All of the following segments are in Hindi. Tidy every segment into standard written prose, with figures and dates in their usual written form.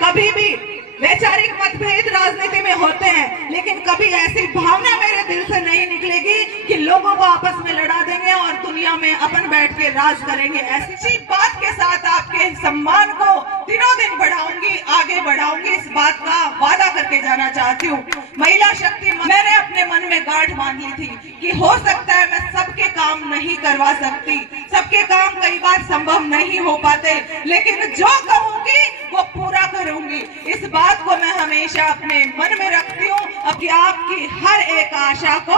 कभी भी वैचारिक मतभेद राजनीति में होते हैं, लेकिन कभी ऐसी भावना मेरे दिल से नहीं निकलेगी कि लोगों को आपस में लड़ा देंगे और दुनिया में अपन बैठ के राज करेंगे। ऐसी बात के साथ आपके सम्मान को दिनों दिन बढ़ाऊंगी, आगे बढ़ाऊंगी, इस बात का वादा करके जाना चाहती हूँ। महिला शक्ति, मैंने अपने मन में गांठ बांध ली थी कि हो सकता है मैं सबके काम नहीं करवा सकती, सबके काम कई बार संभव नहीं हो पाते, लेकिन जो कहूंगी वो पूरा करूंगी। इस बात को मैं हमेशा अपने मन में रखती हूँ। अब आपकी हर एक आशा को,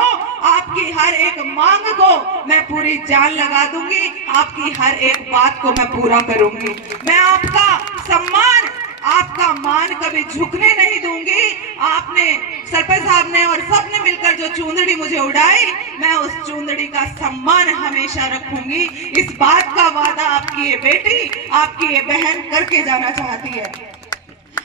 आपकी हर एक मांग को मैं पूरी जान लगा दूंगी, आपकी हर एक बात को मैं पूरा करूंगी। मैं आपका सम्मान, आपका मान कभी झुकने नहीं दूंगी। आपने, सरपंच साहब ने और सबने मिलकर जो चुंदड़ी मुझे उड़ाई, मैं उस चुंदड़ी का सम्मान हमेशा रखूंगी। इस बात का वादा आपकी ये बेटी, आपकी ये बहन करके जाना चाहती है।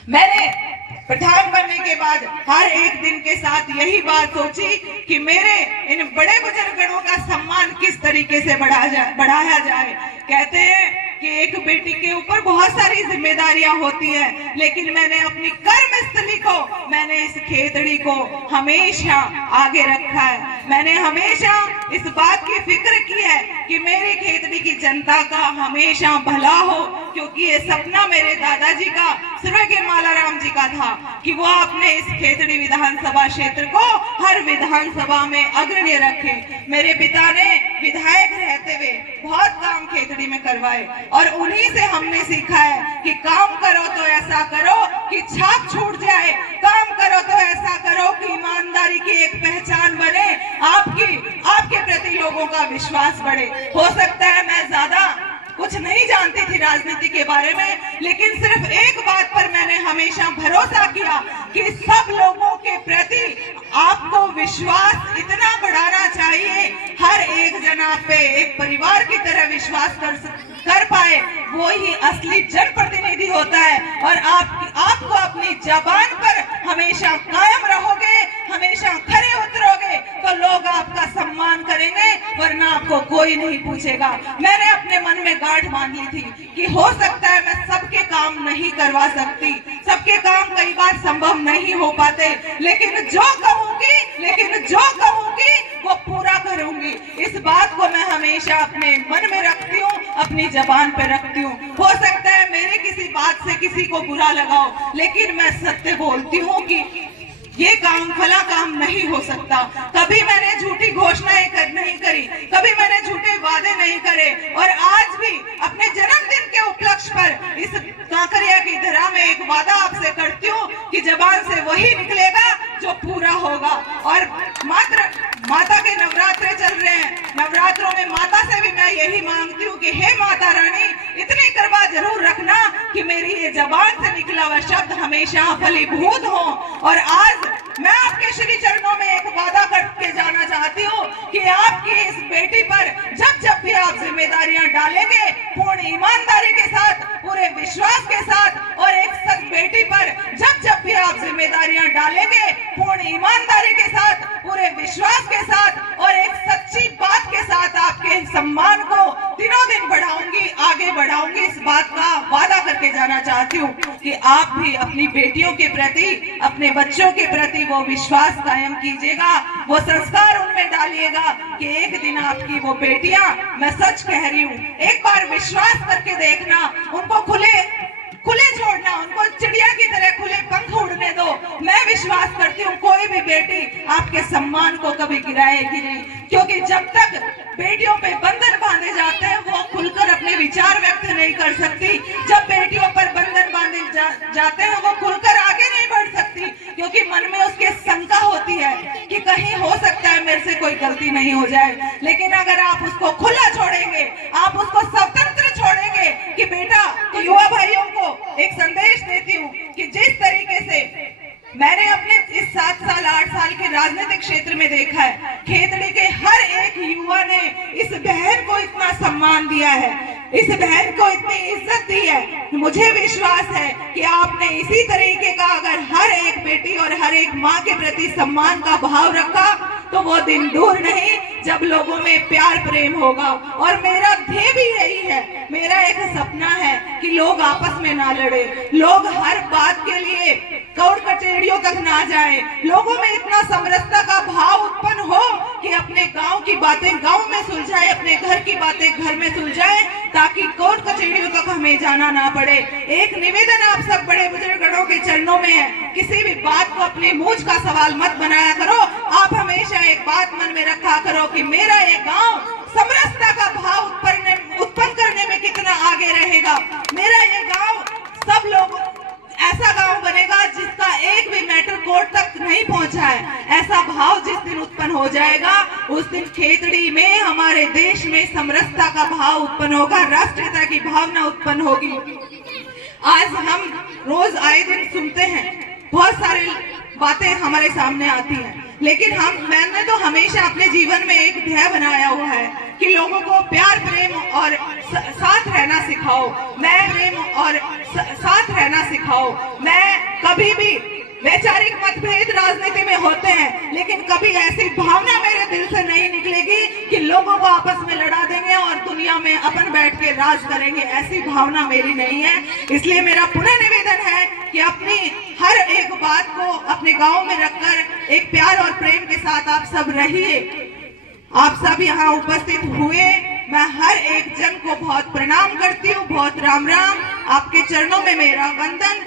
मैंने प्रधान बनने के बाद हर एक दिन के साथ यही बात सोची कि मेरे इन बड़े बुजुर्गों का सम्मान किस तरीके से बढ़ाया जाए। कहते हैं कि एक बेटी के ऊपर बहुत सारी जिम्मेदारियां होती हैं, लेकिन मैंने अपनी कर्मस्थली को, मैंने इस खेतड़ी को हमेशा आगे रखा है। मैंने हमेशा इस बात की फिक्र की है कि मेरी खेतड़ी की जनता का हमेशा भला हो, क्योंकि ये सपना मेरे दादाजी का, स्वर्गीय मालाराम जी का था कि वो अपने इस खेतड़ी विधानसभा क्षेत्र को हर विधानसभा में अग्रणी रखे। मेरे पिता ने विधायक रहते हुए बहुत काम खेतड़ी में करवाए और उन्हीं से हमने सीखा है कि काम करो तो ऐसा करो कि छाप छूट जाए, काम करो तो ऐसा करो कि ईमानदारी की एक पहचान बने, आपके प्रति लोगों का विश्वास बढ़े। हो सकता है मैं ज्यादा कुछ नहीं जानती थी राजनीति के बारे में, लेकिन सिर्फ एक बात पर मैंने हमेशा भरोसा किया कि सब लोगों के प्रति आपको विश्वास इतना बढ़ाना चाहिए, हर एक जना पे एक परिवार की तरह विश्वास कर पाए, वो ही असली जनप्रतिनिधि होता है। और आपको अपनी जबान पर हमेशा कायम रहोगे, हमेशा खरे उतरोगे तो लोग आपका सम्मान करेंगे, वरना आपको कोई नहीं पूछेगा। मैंने अपने मन में गांठ बांध ली थी कि हो सकता है मैं सबके काम नहीं करवा सकती, सबके काम कई बार संभव नहीं हो पाते, लेकिन जो कहूंगी वो पूरा करूंगी। इस बात को मैं हमेशा अपने मन में रखती हूँ, अपनी जबान पे रखती हूँ। हो सकता है मेरे किसी बात से किसी को बुरा लगा हो, लेकिन मैं सत्य बोलती हूँ कि ये काम भला काम नहीं हो सकता। कभी मैंने झूठी घोषणाएं नहीं करी, कभी मैंने झूठे वादे नहीं करे, और आज भी अपने जन्मदिन के उपलक्ष्य पर इस कांकरिया की धरा में एक वादा आपसे करती हूँ कि जबान से वही निकलेगा जो पूरा होगा। और माता के नवरात्रे चल रहे हैं, नवरात्रों में माता से भी मैं यही मांगती हूँ कि हे माता रानी, इतनी कृपा जरूर रखना कि मेरी ये जबान से निकला हुआ शब्द हमेशा फलीभूत हो। और आज मैं आपके श्री चरणों में एक वादा करके जाना चाहती हूँ कि आपकी इस बेटी पर जब भी आप जिम्मेदारियां डालेंगे, पूर्ण ईमानदारी के साथ, पूरे विश्वास के साथ, और एक सच बेटी पर जब भी आप जिम्मेदारियां डालेंगे, पूर्ण ईमानदारी के साथ, पूरे विश्वास के साथ और एक सच्ची बात के साथ आपके सम्मान को दिनों दिन बढ़ाऊंगी, आगे बढ़ाऊंगी। इस बात का वादा करके जाना चाहती हूँ कि आप भी अपनी बेटियों के प्रति, अपने बच्चों के प्रति वो विश्वास कायम कीजिएगा, वो संस्कार उनमें डालिएगा कि एक दिन आपकी वो बेटियां, मैं सच कह रही हूँ, एक बार विश्वास करके देखना, उनको खुले छोड़ना, उनको चिड़िया की तरह खुले पंख उड़ने दो। मैं विश्वास करती हूँ कोई भी बेटी आपके सम्मान को कभी गिराएगी नहीं, क्योंकि जब तक बेटियों पे बंधन बांधे जाते हैं वो खुलकर अपने विचार व्यक्त नहीं कर सकती। जब बेटियों पर बंधन बांधे जाते हैं वो खुलकर आगे नहीं बढ़ सकती, क्योंकि मन में उसके शंका होती है कि कहीं हो सकता है मेरे से कोई गलती नहीं हो जाए। लेकिन अगर आप उसको खुला छोड़ेंगे, आप उसको स्वतंत्र छोड़ेंगे कि बेटा, तो युवा भाइयों को एक संदेश देती हूँ कि जिस तरीके से मैंने अपने इस 7 साल 8 साल के राजनीतिक क्षेत्र में देखा है, खेतड़ी के हर एक युवा ने इस बहन को इतना सम्मान दिया है, इस बहन को इतनी इज्जत दी है। मुझे विश्वास है कि आपने इसी तरीके का अगर हर एक बेटी और हर एक माँ के प्रति सम्मान का भाव रखा तो वो दिन दूर नहीं जब लोगों में प्यार प्रेम होगा। और मेरा ध्येय भी यही है, मेरा एक सपना है कि लोग आपस में ना लड़े, लोग हर बात के लिए कोर्ट कचहरियों तक ना जाए, लोगों में इतना समरसता का भाव उत्पन्न हो कि अपने गांव की बातें गांव में सुलझाए, अपने घर की बातें घर में सुलझाए, ताकि कोर्ट कचहरियों तक हमें जाना ना पड़े। एक निवेदन आप सब बड़े बुजुर्गों के चरणों में है, किसी भी बात को अपनी मूंछ का सवाल मत बनाया करो। आप हमेशा एक बात मन में रखा करो कि मेरा ये गांव समरसता का भाव उत्पन्न करने में कितना आगे रहेगा। मेरा ये गांव सब लोग ऐसा गांव बनेगा जिसका एक भी मैटर कोर्ट तक नहीं पहुंचा है। ऐसा भाव जिस दिन उत्पन्न हो जाएगा, उस दिन खेतड़ी में हमारे देश में समरसता का भाव उत्पन्न होगा, राष्ट्रीयता की भावना उत्पन्न होगी। आज हम रोज आए दिन सुनते हैं, बहुत सारी बातें हमारे सामने आती हैं, लेकिन मैंने तो हमेशा अपने जीवन में एक ध्येय बनाया हुआ है कि लोगों को प्यार प्रेम और साथ रहना सिखाओ। मैं प्रेम और साथ रहना सिखाओ। मैं कभी भी वैचारिक मतभेद राजनीति में होते हैं, लेकिन कभी ऐसी भावना मेरे दिल से नहीं निकलेगी कि लोगों को आपस में लड़ा देंगे और दुनिया में अपन बैठ के राज करेंगे। ऐसी भावना मेरी नहीं है। इसलिए मेरा पुनः निवेदन है कि अपनी हर एक बात को अपने गांव में रखकर एक प्यार और प्रेम के साथ आप सब रहिए। आप सब यहाँ उपस्थित हुए, मैं हर एक जन को बहुत प्रणाम करती हूँ, बहुत राम राम। आपके चरणों में मेरा वंदन।